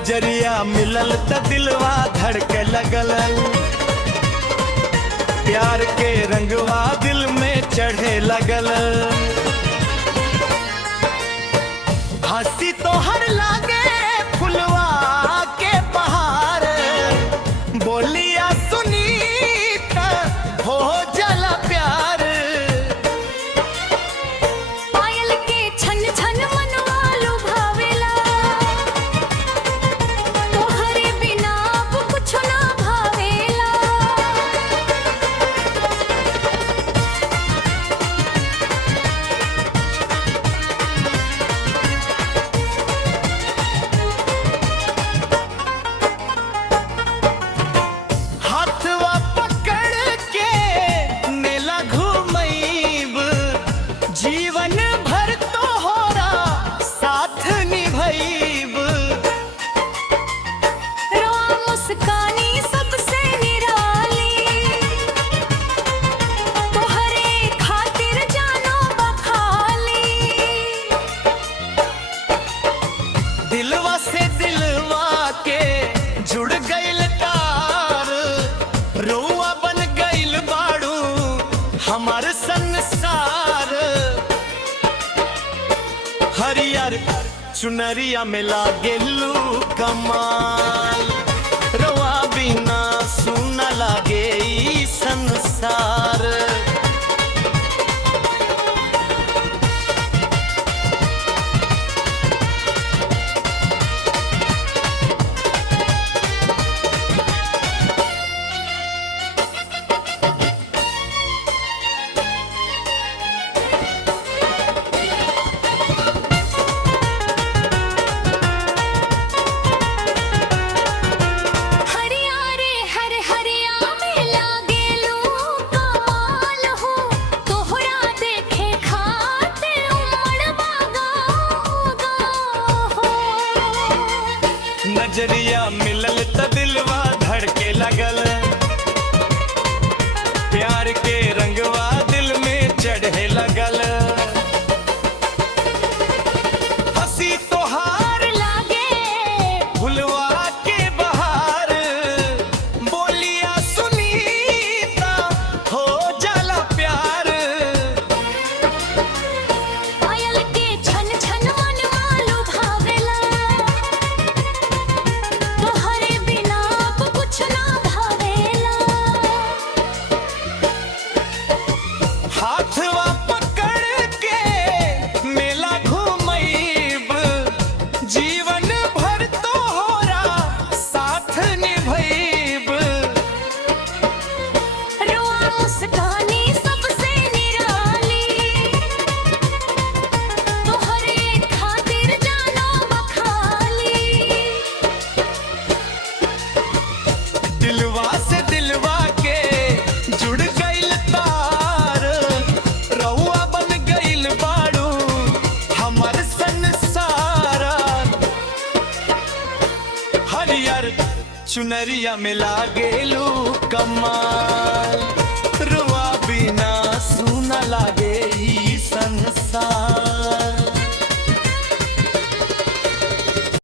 नजरिया मिलल त दिलवा धड़के लगल, प्यार के रंगवा दिल में चढ़े लगल। हंसी तो हर लागे फुलवा के बहार, बोलिया सुनी त हो जला प्यार। पायल के छन छन मनवा लुभावेला, तोहरे बिना कुछ ना भावेला। हाथवा पकड़ के मेला घूमैब, जीवन भर तोहरा साथ निभैब। रोआ मुस्कानी सबसे निराली, तोहरे खातिर जानो बखाली। दिलवा से दिलवा के जुड़ गइल तार, रुआ बन गइल बाड़ू हमार संसार। हरियर चुनरिया में लागेलू कमाल, रुआ बिना सुना लागे ई संसार। हरिया रे हर हरिया में लागेलू कमाल हो, तोहरा देखे खातिर उमड़वा गाँव हो। नजरिया मिलल त दिलवा धड़के लगल, प्यार के रंगवा दिल में चढ़े लगल। हंसी तोहार लागे फुलवा के बहार, बोलिया सुनी त हो जाला प्यार। पायल के छन छन मनवा लुभावेला, तोहरे बिना कुछ ना भावेला। हाथवा पकड़ के मेला घूमैब, जीवन भर तोहरा साथ निभैब। रोआ मुस्कानी सबसे निराली, तोहरे खातिर जानो बखाली। दिलवा से दिलवा के जुड़ गइल तार, रहुआ बन गइल बाड़ू हमर संसार। हरियर चुनरिया में लागेलू कमाल, रुआ बिना सुना लागे ई संसार।